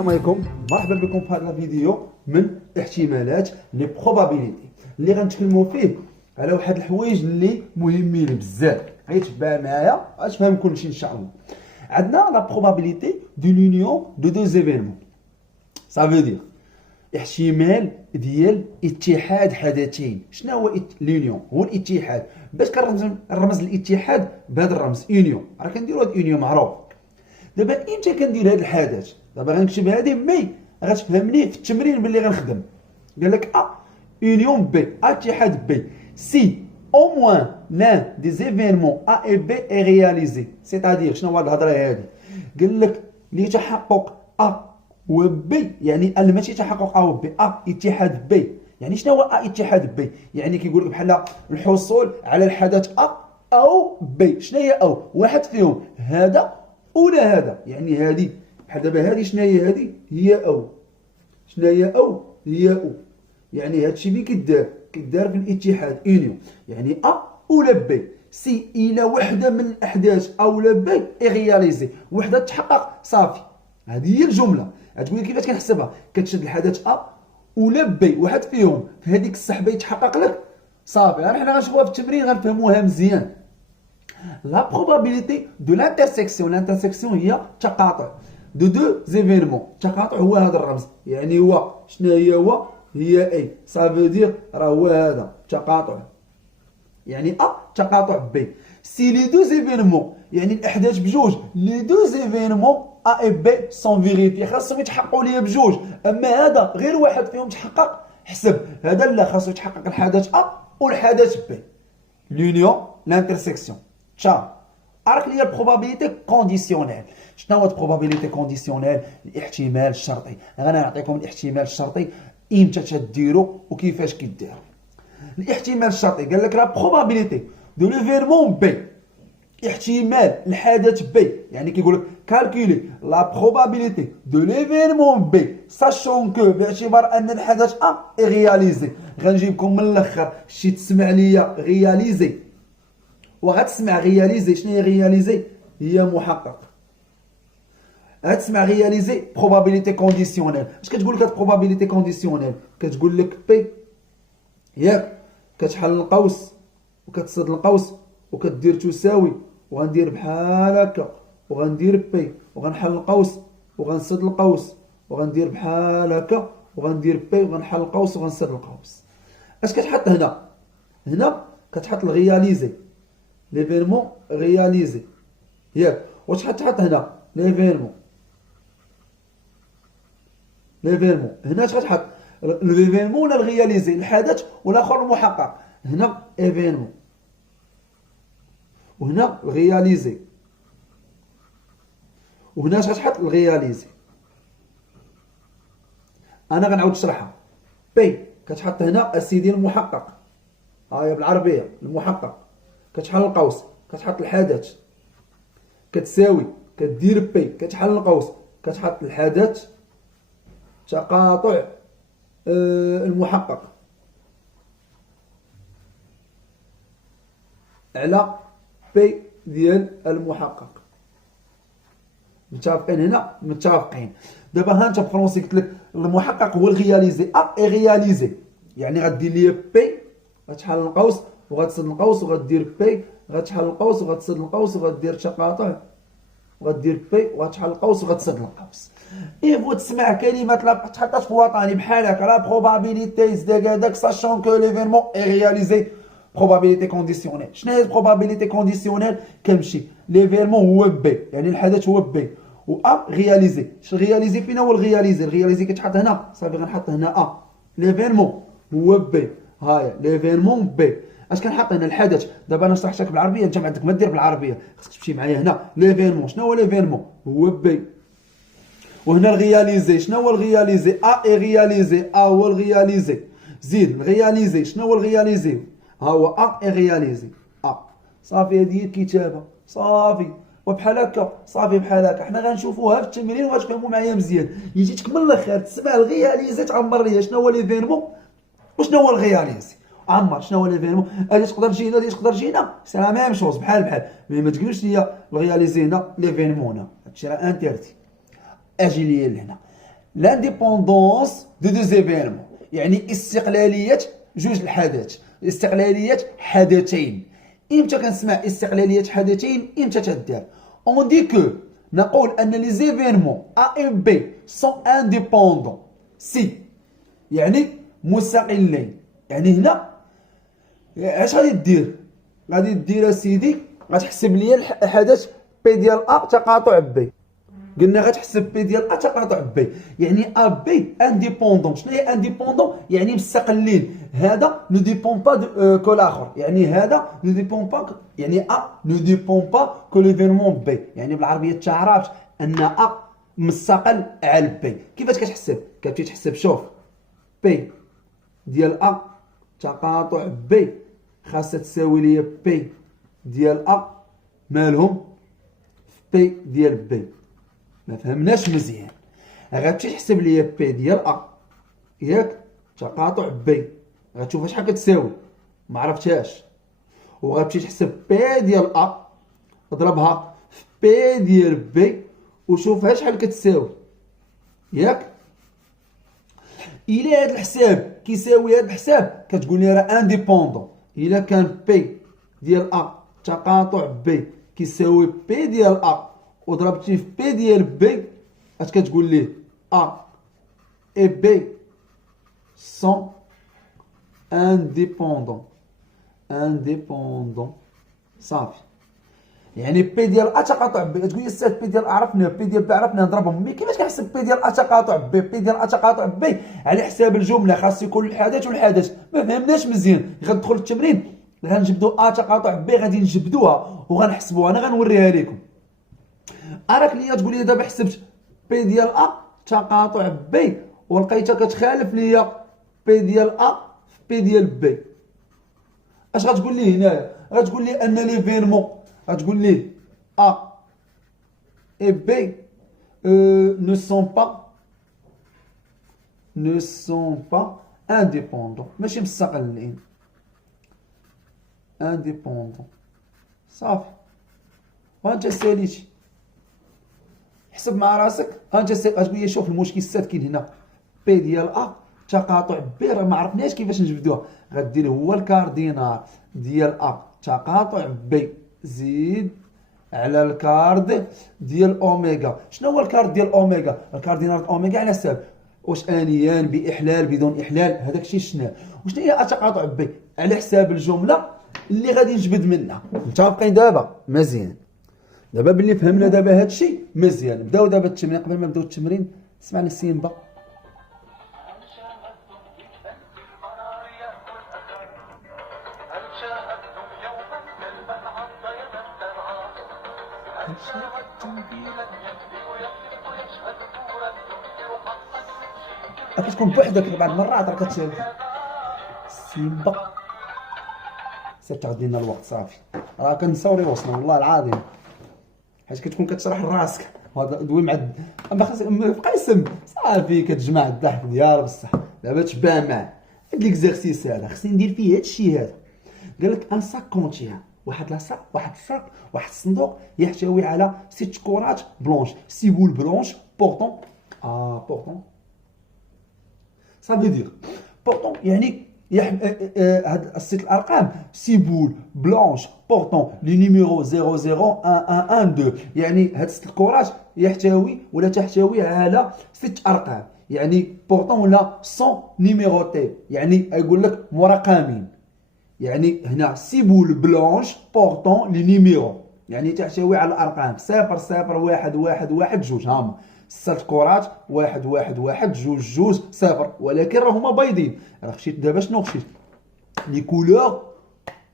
السلام عليكم، مرحبا بكم في هذا الفيديو من احتمالات لي بروبابيليتي اللي غنتكلموا فيه على واحد الحوايج اللي مهمين بزاف. غيتبع معايا غتفهم كلشي ان شاء الله. عندنا لا بروبابيليتي دو لونيون دو دو زيفينمون، سا فو دير احتمال ديال اتحاد حدثين. شنو هو لونيون؟ هو الاتحاد. باش كنرمز الاتحاد بهذا الرمز اونيون، راه كنديروا هاد اونيون معروف. دابا امتى كندير هذا الحدث؟ دابا غنكتب هذه مي غتفهمني في التمرين باللي غنخدم. قال لك اونيون بي، اتحاد بي، سي او موان لان دي زيفينمون ا اي بي اي رياليزي. سيتادير شنو هو الهضره هذه؟ قال لك لتحقق ا و بي، يعني ماشي تحقق ا و بي، اتحاد بي. يعني شنو هو اتحاد بي؟ يعني كيقول لك بحال الحصول على الحدث او بي. شنو هي او؟ واحد فيهم هذا ولا هذا. يعني هذه بحال دابا هذه شنو هي؟ هذه هي او. شنو هي او؟ هي او. يعني هادشي اللي كيدار في الاتحاد اونيون، يعني ولا بي. سي الى وحده من الاحداث او لا بي اي رياليزي، وحده تحقق صافي. هذه هي الجمله. غتقول لي كيفاش كنحسبها؟ كتشد الحدث ولا بي، واحد فيهم في هذيك السحبه يتحقق لك صافي. حنا غنشوفوها في التمرين غنفهموها مزيان. لا بروبابيليتي دو لانترسيكسيون، لانترسيكسيون هي تقاطع دو دو زيفينمون. التقاطع هو هذا الرمز، يعني هو شنو هي؟ هو هي اي، سافو دير راه هو هذا تقاطع، يعني تقاطع بي. سي لي دو زيفينمون، يعني الاحداث بجوج، لي دو زيفينمون ا اي بي سون فيريفي، خاصهم يتحققوا ليا بجوج. اما هذا غير واحد فيهم تحقق حسب، هذا لا، خاصو يتحقق الحدث والحدث بي. لونيون لانترسيكسيون تشا. عرف لي البروبابيليتي كونديسيونيل. شنو هو البروبابيليتي كونديسيونيل؟ الاحتمال الشرطي. انا نعطيكم الاحتمال الشرطي امتى تديروا وكيفاش كيدير. الاحتمال الشرطي قال لك لا بروبابيليتي دو ليفينمون بي، احتمال الحدث بي. يعني كيقول لك كالكولي لا بروبابيليتي دو ليفينمون بي ساشون كو، باعتبار ان الحدث اي رياليزي. غنجيبكم من الاخر شي تسمع ليا رياليزي وغتسمع رياليزي. شنو هي رياليزي؟ هي محقق. غتسمع رياليزي بروبابيليتي كونديسيونيل. اش كتقول لك هاد بروبابيليتي كونديسيونيل؟ كتقول لك بي ياك، كتحل القوس وكتصد القوس وكدير تساوي، وغندير بحال هكا وغندير بي وغنحل القوس وغنسد القوس، وغندير بحال هكا وغندير بي وغنحل القوس وغنسد القوس. اش كتحط هنا؟ هنا كتحط الرياليزي، ليفينمون رياليزي ياك. واش تحط هنا؟ ليفينمون هنا اش غتحط؟ ليفينمون ولا الرياليزي؟ الحدث والاخر المحقق. هنا ايفينمون وهنا الرياليزي، وهنا اش غتحط؟ الرياليزي. انا غنعاود نشرحها. بي كتحط هنا اسيدي المحقق، هاهي بالعربيه المحقق. كتحل القوس كتحط الحدث كتساوي، كدير بي كتحل القوس كتحط الحدث تقاطع المحقق على بي ديال المحقق. متفقين هنا؟ متفقين. دابا ها انت بالفرنسي قلت لك المحقق هو الرياليزي اي رياليزي، يعني غدير لي بي غتحل القوس وغتسد القوس وغدير بي، غتحل القوس وغتسد القوس وغدير تقاطع وغدير بي وغتحل القوس وغتسد القوس. ايفو تسمع كلمات لا تحطات في وطني بحال هكا لا بروبابيليتي زدك هذاك ساشون كو ليفينمون اي رياليزي. بروبابيليتي كونديسيونيل. شنو هي البروبابيليتي كونديسيونيل؟ كنمشي ليفينمون هو بي، يعني الحدث هو بي، و رياليزي. رياليزي فين هو الرياليزي؟ الرياليزي كتحط هنا صافي، غنحط هنا ليفينمون هو بي، هايا ليفينمون بي. اش كنحط هنا؟ الحدث. دابا انا شرحت لك بالعربيه، انت ما عندك ما دير بالعربيه، خصك تمشي معايا هنا. ليفينمون شنو هو ليفينمون؟ هو بي. وهنا الرياليزي شنو هو الرياليزي؟ اي رياليزي، هو الرياليزي. زيد الرياليزي شنو هو الرياليزي؟ ها هو اي رياليزي صافي. هذه هي الكتابه صافي. وبحال هكا صافي بحال هكا. حنا غنشوفوها في التمرين وغتفهموا معايا مزيان. يجيك من الاخر تسمع الرياليزي تعمر ليا شنو هو ليفينمون وشنو هو الرياليزي. عمر شنو هو ليفينمون؟ هادي تقدر تجينا، هادي تقدر تجينا، سي لا ميم شوز بحال مي ما تقولش ليا الرياليزي هنا ليفينمون هنا، هادشي راه انترتي. اجي ليا لهنا لانديبوندونس دو دو زيفينمون، يعني استقلالية جوج الحدث، استقلالية حدثين. امتى كنسمع استقلالية حدثين؟ امتى تدار؟ اون دي كو، نقول ان لي زيفينمون ا و بي سون انديبوندون سي، يعني مستقلين. يعني هنا اش غادي دير؟ غادي دير اسيدي غتحسب لي الحدث بي ديال ا تقاطع بي. قلنا غتحسب بي ديال ا تقاطع بي، يعني ا بي انديبوندون. شنو هي انديبوندون؟ يعني مستقلين. هذا نو ديبون با كو الاخر، يعني هذا نو ديبون با، يعني ا نو ديبون با كو ليفينمون بي. يعني بالعربيه تعرفت ان ا مستقل على بي. كيفاش كتحسب؟ كتمشي تحسب، شوف بي ديال ا تقاطع بي خاصها تساوي لي بي ديال ا مالهم في بي ديال بي. ما فهمناش مزيان. غتمشي تحسب لي بي ديال ا ياك تقاطع بي، غتشوفها شحال كتساوي، ما عرفتهاش. وغتمشي تحسب بي ديال ا اضربها في بي ديال بي وشوفها شحال كتساوي، ياك. الى هاد الحساب كيساوي هاد الحساب كتقول لي راه انديبوندون. الى كان بي ديال ا تقاطع بي كيساوي بي ديال ا وضربتي في بي ديال بي، اش كتقول لي؟ ا اي بي سون انديبوندون. انديبوندون صافي. يعني بي ديال ا تقاطع بي، تقول لي السات بي ديال ا عرفنا، بي ديال بي عرفنا، نضربهم. مي كيفاش كنحسب بي ديال ا تقاطع بي؟ بي ديال ا تقاطع بي على حساب الجمله، خاص يكون الحدث والحدث. ما فهمناش مزيان. غندخل التمرين غنجبدوا ا تقاطع بي، غادي نجبدوها وغنحسبوها. انا غنوريها لكم. راك ليا تقول لي دابا حسبت بي ديال ا تقاطع بي ولقيتها كتخالف ليا بي ديال ا في بي ديال بي. اش غتقول لي هنايا؟ غتقول لي ان ليفينمون، غتقول لي ا et B ne sont pas indépendants. ماشي مستقلين. indépendants صافي. وانت ساليتي حسب مع راسك. انت غتقول لي شوف المشكل الساد كاين هنا، بي ديال ا تقاطع بي راه ما عرفناش كيفاش نجبدوها. غدير هو الكاردينال ديال ا تقاطع بي زيد على الكارد ديال اوميغا. شنو هو الكارد ديال اوميغا؟ الكاردينال اوميغا على حساب واش انيان باحلال بدون احلال، هذاك الشيء شنو. وشنو هي تقاطع بي؟ على حساب الجمله اللي غادي نجبد منها. متفقين دابا؟ مزيان. دابا باللي فهمنا دابا هذا الشيء مزيان، نبداو دابا التمرين. قبل ما نبداو التمرين سمعنا السيمبا. كتكون بوحدك بعض المرات راه كتشوف سيمبا. ستعدي لنا الوقت صافي، راه كنساوري وصلنا والله العظيم، حيت كتكون كتشرح لراسك هذا دوي مع اما خاصك بقى يسم صافي كتجمع الضحك ديال بصح. دابا تشبع معاه هاد ليكزارسيس هذا خصني ندير فيه هاد الشيء هذا. قال لك ان ساك كونتيان، واحد لاصاك، واحد الصاك، واحد الصندوق يحتوي على 6 كرات بلونش، 6 بول بلونش بورتون. بورتون ça veut dire portant يعني هاد الست الارقام 6 بول بلونش بورتون لي نيميرو 001112. يعني هاد ست الكرات يحتوي ولا تحتوي على 6 ارقام، يعني بورتون ولا 100 نيميروتي، يعني يقول لك مرقمين. يعني هنا 6 بول بلونش بورتون لي نيميرو، يعني تحتوي على الارقام 0 0 1 1 1 2. هاهما 6 كرات 1 1 1 2 2 0، ولكن راه هما بايضين. راه خشيت دابا شنو خشيت؟ لي كولور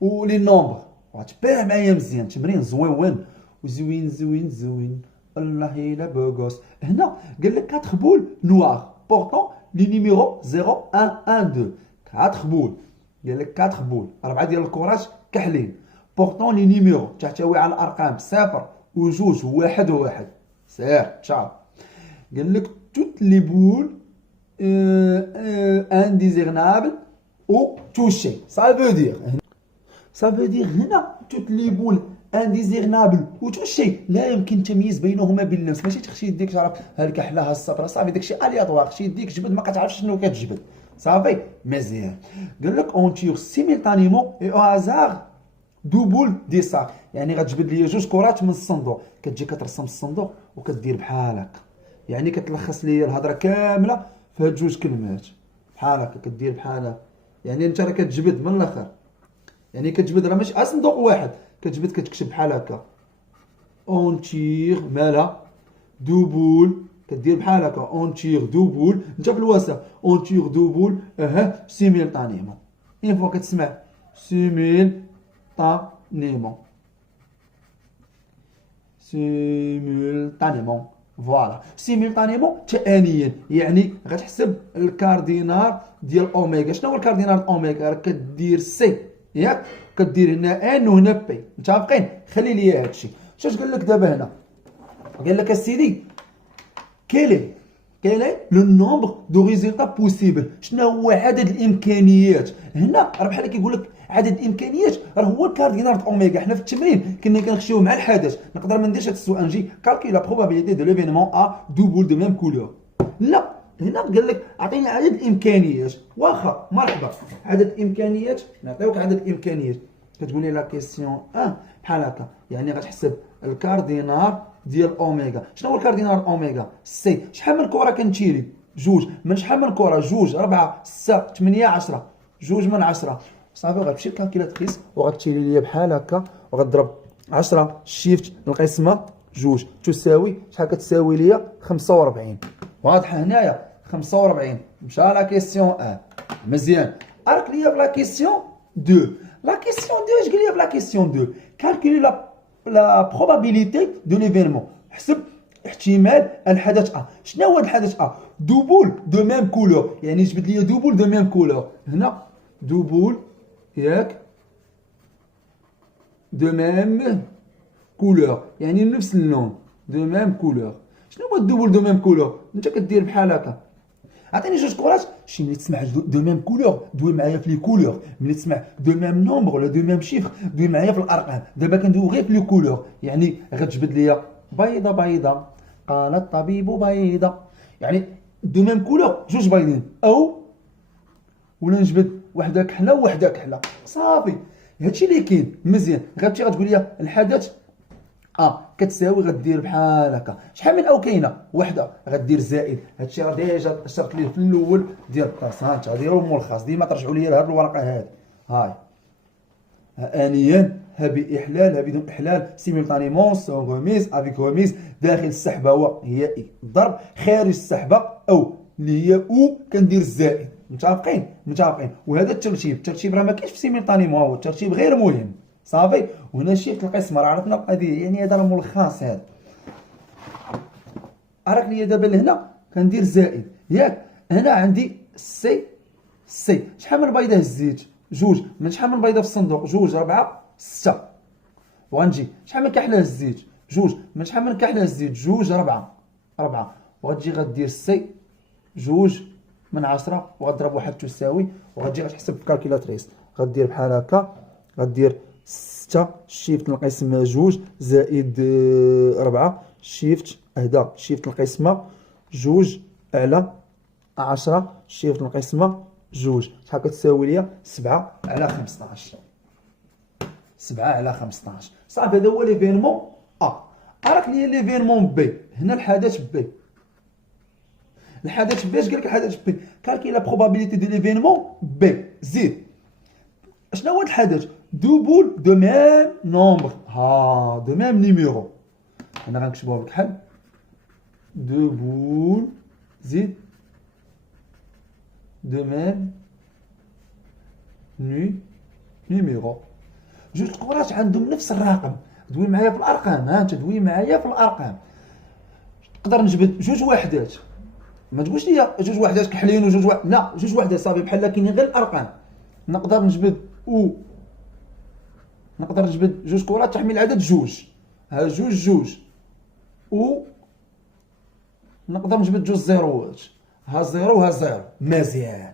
و لي نومبر. وغتبان معايا مزيان. تمرين زوين وزوين زوين زوين الله الا بوغوس. هنا قال لك 4 بول نوار بورتون لي نيميرو 0112. 4 بول، قال لك 4 بول 4 ديال الكرات كحلين بورتون لي نيميرو تحتوي على الارقام 0 و 2 و 1 و 1. سير تشاو. قال لك توت لي بول انديزيرنابل او توشي. سا فو دير هنا توت لي بول انديزيغنابل وتو شيء لا يمكن التمييز بينهما باللمس. ماشي تخشي يديك تعرف هذيك احلاها الصفراء صافي داكشي الياطوار، خشي يديك جبد ما كتعرفش شنو كتجبد صافي مزيان. قال لك اون تيغ سيميلتانيمون اي او هازار دو بول دي ساك، يعني غتجبد لي جوج كرات من الصندوق، كتجي كترسم الصندوق وكدير بحال هكا، يعني كتلخص لي الهضره كامله في هاد جوج كلمات بحال هكا، كدير بحال هكا، يعني انت راه كتجبد من الاخر، يعني كتجبد راه ماشي صندوق واحد، كتجبد كتكتب بحال هكا اون تيغ مالها دو بول، كدير بحال هكا اون تيغ دو بول، انت في الوسط اون تيغ دو بول سيميلطانيمون. اين فوا كتسمع سيميلطانيمون سيميلطانيمون فوالا سيميلطانيمون ثانيا، يعني غتحسب الكاردينال ديال اوميغا. شنو هو الكاردينال اوميغا؟ راه كدير سي ياك، كدير هنا ان وهنا بي، متفقين؟ خلي لي هادشي. شاش قال لك دابا هنا؟ قال لك السيدي كيلي لو نومبر دو ريزولتا بوسيبل، شنو هو عدد الامكانيات؟ هنا راه بحال كيقول لك عدد الامكانيات راه هو الكاردينال اوميغا. حنا في التمرين كنا كنخشيو مع الحدث، نقدر ما نديرش هذا السؤال نجي كالكي لا بروبابيليتي دو ليفينمون ا دو بول دو ميم كولور. لا هنا قال لك اعطيني عدد الامكانيات، واخا مرحبا عدد الامكانيات، نعطيوك عدد الامكانيات، كتقول لي لا كيسيون بحال هكا، يعني غتحسب الكاردينال ديال اوميغا. شنو هو الكاردينال اوميغا؟ سي. شحال من كره كنتيري؟ جوج. من شحال من كره؟ جوج 4 6 8 10 جوج من 10 صافي. غتمشي للكالكيلاتريس وغتشيري ليا بحال هكا وغتضرب 10 شيفت القسمه جوج تساوي شحال؟ كتساوي ليا 45. واضحه هنايا 45. مشى لا كيسيون مزيان. ارك ليا في لا كيسيون 2. لا كيسيون 2 اش قال لي في لا كيسيون 2؟ كالكولي لا بروبابيليتي دو ليفينمون، حسب احتمال الحدث شنو هو الحدث دو بول دو ميم كولور، يعني جبد لي دو بول دو ميم كولور. هنا دو بول ياك دو ميم كولور، يعني نفس اللون دو ميم كولور. شنو هو دو بول دو ميم كولور؟ انت كدير بحال هكا، عطيني جوج كرات. شي ملي تسمع دو ميم كولور دوي معايا في لي كولور، ملي تسمع دو ميم نومبر ولا دو ميم شيفر دوي معايا في الارقام. دابا كندوي غير في لي كولور، يعني غتجبد ليا بيضه بيضه قال الطبيب بيضه، يعني دو ميم كولور جوج بيضين، او ولا نجبد وحده كحله وحده كحله صافي. هادشي اللي كاين مزيان. غتمشي غتقول لي الحدث كتساوي، غدير بحال هكا. شحال من او كاينه؟ وحده، غدير زائد. هادشي راه ديجا اشرت ليه في الاول ديال الدرس، ها انت غديروا الملخص، ديما ترجعوا لي لهاد الورقه هادي. هاي انيا ها باحلال ها بدون احلال سيمولتانيمون سون غوميز افيك غوميز داخل السحبه هي اي ضرب، خارج السحبه او اللي هي او كندير الزائد. متفقين؟ وهذا الترتيب راه ما كاينش في سيمولتانيمون، هو الترتيب غير مهم صافي. وهنا شيفت القسمه راه عرفنا القضيه، يعني هذا الملخص هذا. راك ليا دابا لهنا كندير زائد ياك. هنا عندي سي شحال من بيضه هزيت؟ جوج. من شحال من بيضه في الصندوق؟ جوج 4 6. وغنجي شحال من كحله هزيت؟ جوج. من شحال من كحله هزيت؟ جوج 4. وغتجي غدير سي جوج من 10 وغضرب واحد تساوي، وغتجي غتحسب في الكالكيلاتريس، غدير بحال هكا، غدير 6 شيفت القسمة جوج زائد 4 شيفت هدا شيفت القسمة جوج على 10 شيفت القسمة جوج، شحال كتساوي ليا 7 على 15. 7 على 15 صافي. هذا هو ليفينمون راك ليا ليفينمون بي. هنا الحدث بي. الحدث بي اش قالك؟ الحدث بي كالكي لا بروبابيليتي دو ليفينمون بي. زيد شنو هو الحدث؟ دو بول دو ميم نومبر، دو ميم نيميرو. انا غنكتبوها لك بحال دو بول زيد دو ميم نيميرو. جوج الكرات عندهم نفس الرقم، دوي معايا في الارقام. انت دوي معايا في الارقام. نقدر نجبد جوج وحدات، ما تقولش لي جوج وحدات كحلين وجوج لا، جوج وحدات صافي بحال كاينين غير الارقام. نقدر نجبد نقدر نجبد جوج كرات تحمل عدد جوج، ها جوج و نقدر نجبد جوج زيروات، ها زيرو وها زيرو. مزيان.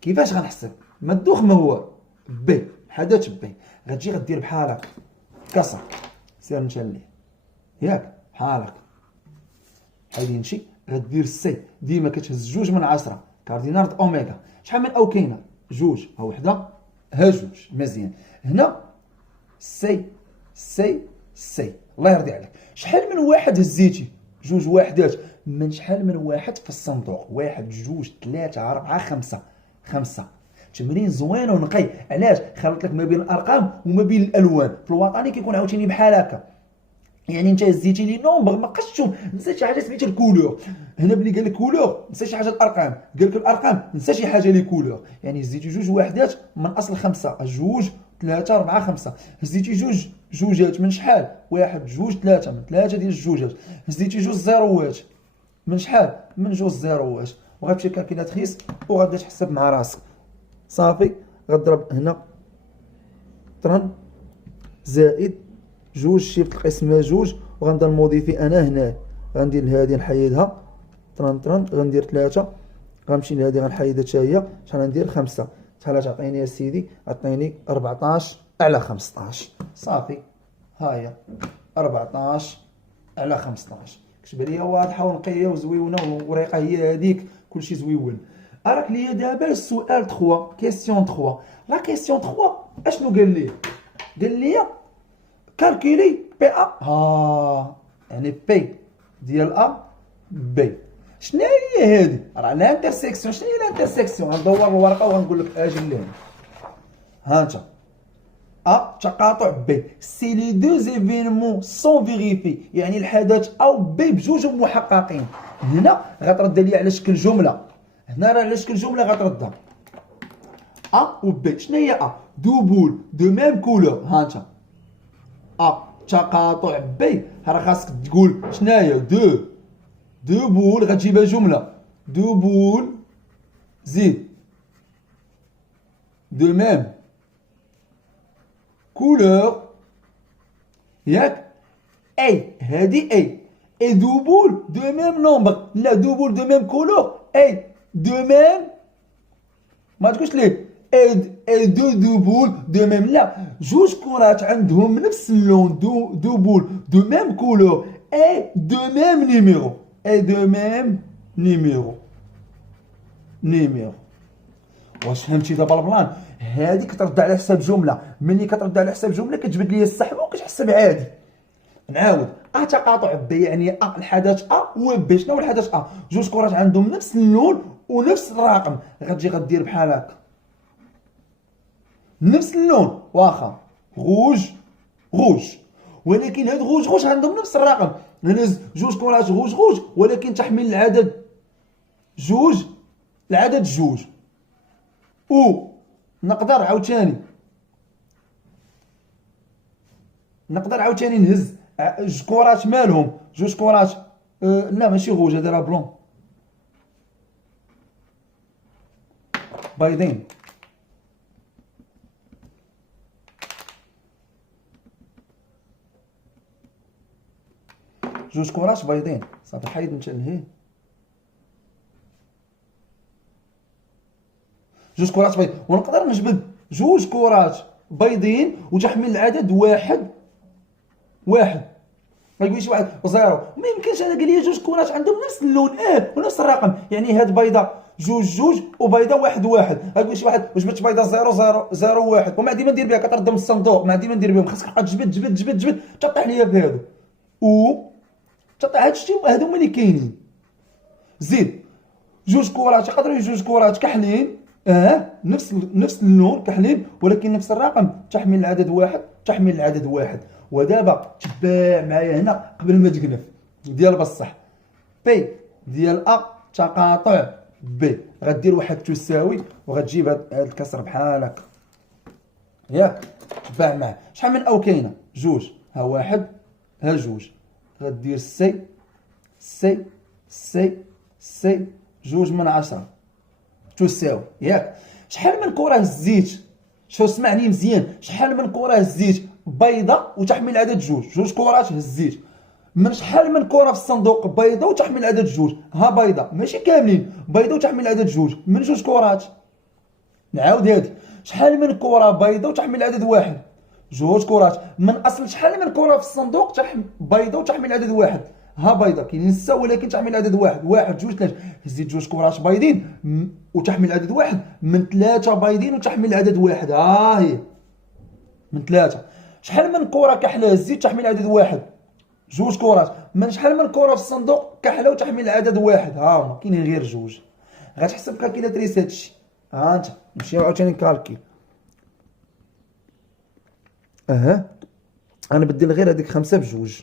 كيفاش غنحسب؟ ما الدوخ ما هو بي، حدث بي. غتجي غدير بحال هكا كسر سير نشليه ياك بحال هكا بحال يمشي غدير السي ديما كتهز 2/10 كاردينال د اوميغا. شحال من او كاينه؟ جوج، ها وحده ها جوج. مزيان. هنا سي سي سي. الله يرضي عليك. شحال من واحد هزيتي؟ جوج وحدات. من شحال من واحد في الصندوق؟ واحد، جوج، ثلاثة، أربعة، خمسة. خمسة. تمرين زوين ونقي. علاش؟ خلط لك ما بين الارقام وما بين الالوان. في الوطني كيكون عاوتاني بحال هكا، يعني انت هزيتي لي نومبر ما بقاش تشوف، نسى شي حاجه سميتها الكولور. هنا بلي قال لك كولور نسى شي حاجه الارقام، قال لك الارقام نسى شي حاجه لي كولور. يعني هزيتي جوج وحدات من اصل خمسه، جوج، ثلاثة، أربعة، خمسة. هزيتي جوج جوجات من شحال؟ واحد، جوج، ثلاثة، من ثلاثة ديال الجوجات. هزيتي جوج زيروات من شحال؟ من جوج زيروات. وغتمشي كالكيلاتريس وغادي تحسب مع راسك صافي. غضرب هنا طرن زائد جوج شيفت القسمة جوج، وغنبدا نموديفي انا هنا. غندير لهادي نحيدها طرن، غندير 3، غنمشي لهادي غنحيدها حتى هي. شحال غندير؟ 5. شحال تعطيني يا سيدي؟ عطيني 14 على 15 صافي. ها هي 14 على 15. كتب ليا واضحه ونقيه وزويونه وريقه هي هذيك، كلشي زويون. راك ليا دابا السؤال 3 كيسيون 3. لا كيسيون 3 اشنو قال لي؟ قال لي كالكولي بي ا، ها يعني بي ديال ا بي. شنو هي هادي؟ راه الانترسيكسيون. شنو هي الانترسيكسيون؟ غندور الورقه وغنقول لك اجي لهنا. ها انت ا تقاطع بي، سي لي دو ايفينمون سون فيريفي، يعني الحدث او بي بجوج محققين. هنا غترد لي على شكل جمله، هنا راه على شكل جمله غتردها ا و بي. شنو هي ا؟ دو بول دو ميم كولور. ها انت ا تقاطع بي، راه خاصك تقول شنو هي؟ دو بول غتجيبها جمله، دو بول زيد دو ميم كولور ياك. اي هادي اي دو بول دو ميم نومبر. لا دو بول دو ميم كولور اي دو ميم، ما تقولش ليه اي دو بول دو ميم. لا، جوج كرات عندهم نفس اللون، دو بول دو ميم كولور اي دو ميم نيميرو، اي دو ميم نيميرو. واش فهمتي دابا البلان؟ هادي كترد على حساب جمله، ملي كترد على حساب جمله كتجبد لي السحبه وكتحسب عادي. نعاود ا تقاطع بي، يعني ا الحدث ا و بي. شنو هو الحدث ا؟ جوج كرات عندهم نفس اللون ونفس الرقم. غتجي غدير بحال هكا نفس اللون، واخا غوج، ولكن هاد غوج عندهم نفس الرقم. هنا جوج كرات غوج، ولكن تحمل العدد جوج، العدد جوج. و نقدر عاوتاني نهز جوج كرات مالهم، جوج كرات لا ماشي غوج، هذا راه بلون بايضين. جوج كرات بيضين صافي. حيد انت لهيه جوج كرات بيض، ونقدر نجبد جوج كرات بيضين وتحمل العدد واحد. ما يقولش واحد وزيرو، ما يمكنش. انا قال لي جوج كرات عندهم نفس اللون ونفس الرقم، يعني هاد بيضه جوج وبيضه واحد. غيقول شي واحد وجبت بيضه 0 0 0 1، وما عندي ما ندير بها، كترد من الصندوق، ما عندي ما ندير بهم. خاصك تبقى تجبد تطيح ليا بهادو و تطيح. هادشي هادو هما اللي كاينين. زيد جوج كرات، يقدروا جوج كرات كحلين نفس اللون كحلين، ولكن نفس الرقم، تحمل العدد واحد. ودابا تبع معايا هنا قبل ما تقنف ديال بصح بي ديال ا تقاطع بي. غدير واحد تساوي وغتجيب هاد الكسر بحال هكا ياك. تبع معاه. شحال من او كاينه؟ جوج، ها واحد ها جوج. غدير سي 2/10 تساوي ياك. شحال من كره هزيت؟ شوف سمعني مزيان، شحال من كره هزيت بيضه وتحمل عدد جوج كرات هزيت. من شحال من كره في الصندوق بيضه وتحمل عدد جوج. ها بيضه ماشي كاملين، بيضه وتحمل عدد جوج من جوج كرات. نعاود هادي، شحال من كره بيضه وتحمل عدد واحد؟ جوج كرات. من اصل شحال من كره في الصندوق بيضه وتحمل عدد واحد؟ ها بيضه كاينين 6 ولكن تحمل عدد واحد. واحد جوج ثلاثه، زيد جوج كرات بيضين وتحمل عدد واحد، من 3 بيضين وتحمل عدد واحد. ها هي من 3. شحال من كره كحله زيد تحمل عدد واحد؟ جوج كرات. من شحال من كره في الصندوق كحله وتحمل عدد واحد؟ ها هما كاينين غير جوج. غتحسب كالكيلاتريس هادشي. ها انت نمشيو عاوتاني نكالكي. غنبدل غير هذيك 5 بجوج.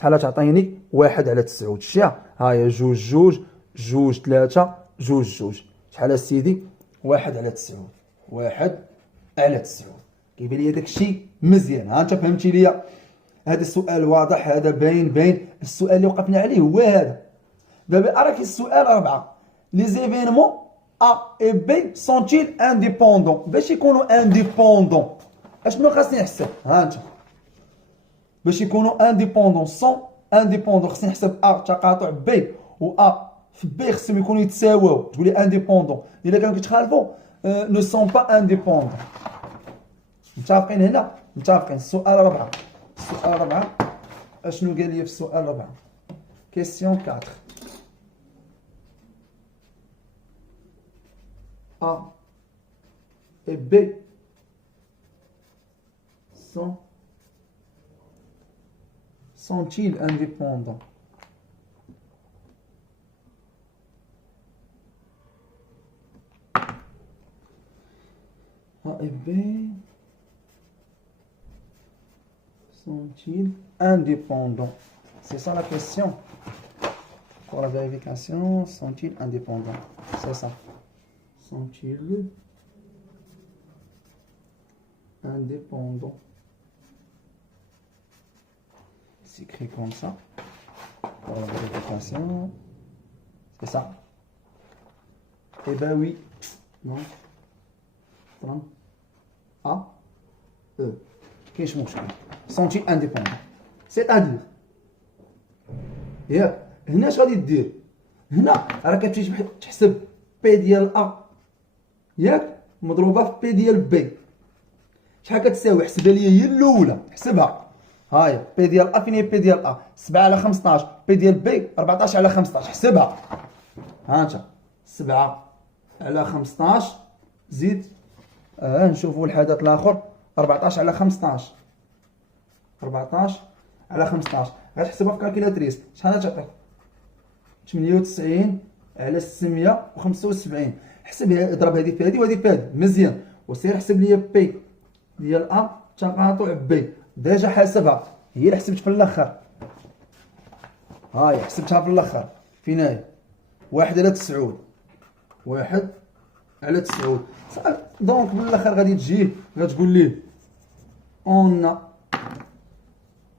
شحال تعطيني؟ 1/9. شتيها؟ ها هي جوج جوج جوج 3 جوج جوج. شحال سيدي؟ 1/9. 1/9. كيبان لي داكشي مزيان. ها انت فهمتي ليا؟ هذا السؤال واضح، هذا باين. السؤال اللي وقفنا عليه هو هذا. دابا راك السؤال 4. لي زيفينمون A et B sont-ils indépendants؟ باش يكونوا انديبوندون اشنو خاصني نحسب؟ ها انت باش يكونوا انديبوندون سون انديبوندون خاصني نحسب A تقاطع B و A في B خصهم يكونوا يتساواو. تقول لي انديبوندون الا كانوا كيتخالفوا نو سون با انديبوندون. متفقين هنا؟ متفقين. السؤال 4. السؤال 4 اشنو قال لي في السؤال 4؟ كيسيون 4. A et B sont-ils indépendants? A et B sont-ils indépendants? C'est ça la question. Pour la vérification, sont-ils indépendants? C'est ça. Sont-ils indépendants? C'est écrit comme ça. Pour la vérification, c'est ça. Eh ben oui. Non. A. E. كاينش مشكل. Sont-ils indépendants? C'est-à-dire ياك هنا اش غادي دير؟ هنا راه كتمشي تحسب بي ديال A ياك مضروبه في بي ديال بي. شحال كتساوي؟ حسبها لي هي الاولى، حسبها. ها هي بي ديال A. فين هي بي ديال A؟ 7/15. بي ديال بي 14/15. حسبها. ها انت 7/15 زيد نشوفوا الحدث الاخر 14/15. 14/15 غتحسبها في كالكيلاتريس. شحال غتعطيك؟ 98/675. حسبها، اضرب هذه في هذه وهذه في هذه مزيان وسير حسب لي بي ديال A تقاطع بي. ديجا حاسبها، هي اللي حسبت في الاخر. هاي حسبتها في الاخر. فين هي؟ 1/9. 1/9. دونك من الاخر غادي تجي غتقول ليه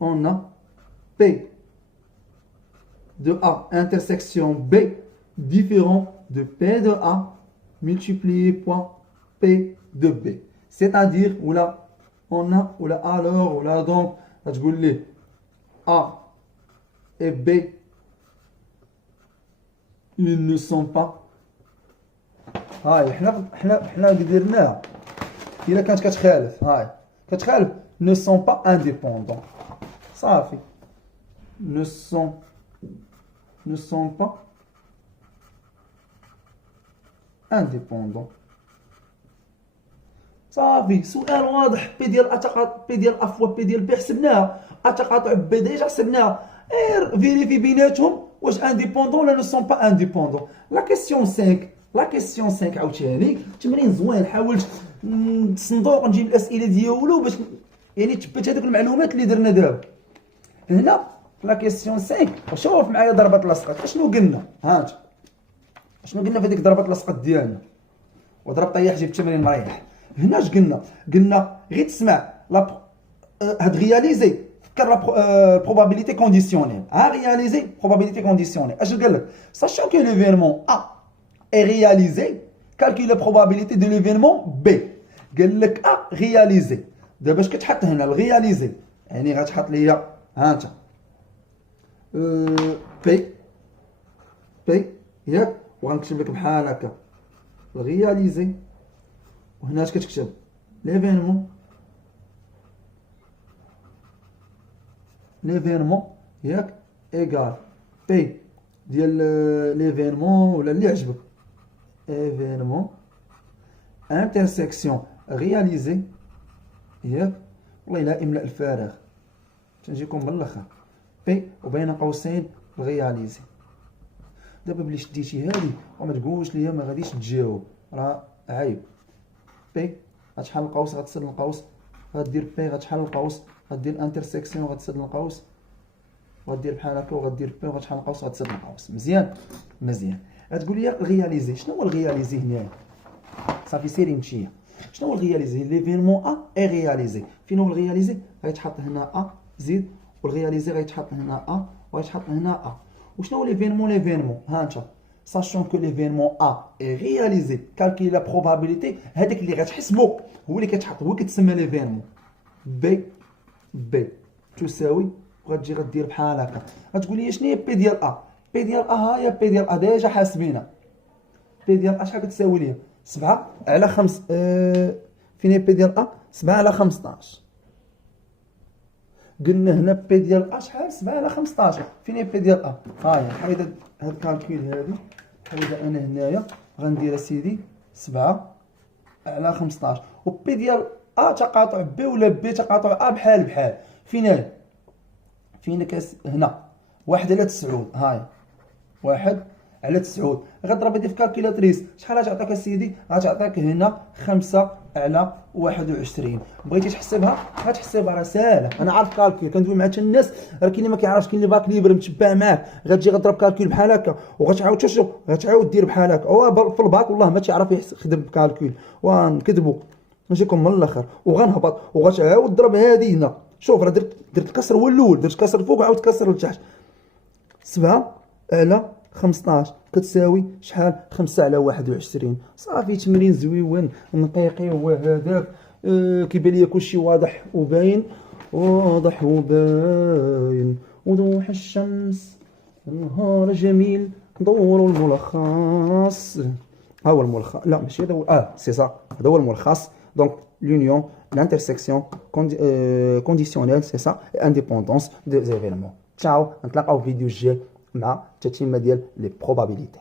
on a P de A intersection B différent de P de A multiplié par P de B. C'est-à-dire ولا on a ولا alors ولا donc غتقول ليه A et B ils ne sont pas. هاي حنا درناها. الا كانت كتخالف هاي كتخالف ne sont pas indépendants. صافي ne sont pas indépendants. صافي سؤال واضح. بي ديال بي ديال افوا بي ديال بي حسبناها، تقاطع بي ديجا حسبناها. غير فيريفي بيناتهم واش انديبوندون ولا نو سون با انديبوندون. لا كيسيون 5 عاوتاني تمرين زوين. حاولت الصندوق نجيب الاسئله ديالو باش يعني تثبت هذوك المعلومات اللي درنا دابا. هنا لا كيسيون 5 وشوف معايا ضربه لصقت. اشنو قلنا؟ ها انت اشنو قلنا في هذيك ضربه لصقت ديالنا؟ وضرب طيح جيب التمرين مريح. هنا اش قلنا غير تسمع هاد رياليزي. فكر لا بروبابيليتي كونديسيونيل. ها رياليزي بروبابيليتي كونديسيونيل. اش قال لك؟ ساشون كو ليفينمون A est réalisé, calcule la probabilité de l'événement B. قال لك A réalisé. دابا اش كتحط هنا؟ الرياليزي يعني غتحط ليا ها انت بي ياك وغنكتب لك بحال هكا الرياليزي. وهنا اش كتكتب؟ ليفينمون ليفينمون ياك ايكال بي ديال ليفينمون ولا اللي عجبك ايفينمون انترسيكسيون رياليزي ياك والله الا املاء الفارغ تنجيكم من الاخر بي وبين قوسين رياليزي. دابا بلي شديتي هادي وما تقولش ليا ما غاديش تجاوب راه عيب. بي غتحل القوس غتسد القوس غدير بي غتحل القوس غدير انترسيكسيون غتسد القوس غدير بحال هكا وغدير بي وغتحل القوس غتسد القوس. مزيان مزيان. غتقول لي رياليزي شنو هو الرياليزي هنايا؟ صافي سيري مشي. شنو هو الرياليزي؟ ليفينمون ا اي رياليزي. فين هو الرياليزي؟ غيتحط هنا ا زيد والرياليزي غيتحط هنا ا وغيتحط هنا ا. وشنو هو ليفينمون؟ ليفينمون ها انت ساشون كو ليفينمون ا اي رياليزي كالكولي لا بروبابيليتي هذاك اللي غتحسبو هو اللي كيتحط هو كيتسمى ليفينمون. بي تساوي وغتجي غدير بحال هكا غتقول لي شنو هي بي ديال ا؟ بي ديال ا ها هي بي ديال ا ديجا حاسبينها. بي ديال ا شحال كتساوي ليا؟ 7 على 5 فين هي بي ديال ا؟ 7 على 15. قلنا هنا بي ديال ا شحال؟ 7 على 15. فين هي بي ديال ا؟ ها هي. حيد هاد الكالكول هادي حيد انا هنايا غندير اسيدي 7 على 15 وبي ديال ا تقاطع بي ولا بي تقاطع ا بحال بحال. فين هي؟ فين هنا 1 على 9 هاي 1 على 9 غضرب هادي في كالكيلاتريس شحال غتعطيك اسيدي؟ غتعطيك هنا 5 على 21. بغيتي تحسبها غتحسبها راه ساهله. انا عارف كالكول كندوي مع حتى الناس راه كاين اللي ما كيعرفش كاين اللي باك ليبر متبع معاك غتجي غضرب كالكول بحال هكا وغتعاود تشوف غتعاود دير بحال هكا. هو في الباك والله ما تيعرف يخدم بكالكول ونكذبوا نجيكم من الاخر وغنهبط وغتعاود ضرب هادي هنا. شوف راه درت الكسر هو الاول درت كسر الفوق وعاود كسر لتحت. 7 على 15 كتساوي شحال؟ 5 على 21. صافي تمرين زويون نقيقي هو هذاك. كيبان ليا كلشي واضح وباين واضح وباين وضوح الشمس نهار جميل دور الملخص. ها هو الملخص لا ماشي هذا هو سي صا هذا هو الملخص. دونك l'union l'intersection conditionnelle c'est ça et indépendance des événements. ciao نتلاقاو في فيديو الجاي مع التتمه ديال لي probabilités.